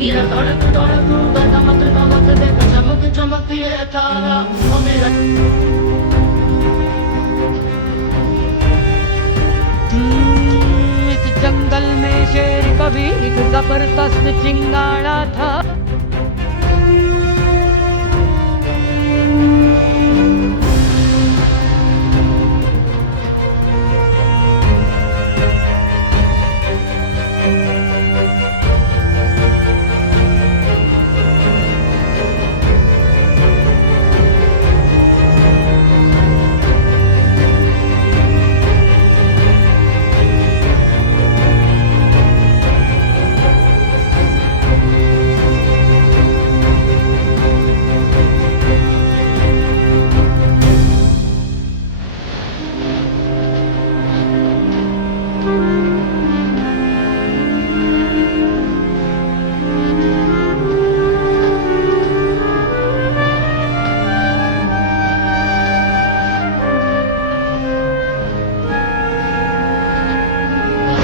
मेरा धड़क धड़क दमक दमक देख चमक चमक ये तारा ओ मेरा इस जंगल में शेर कभी एक जबरदस्त चिंगाड़ा था।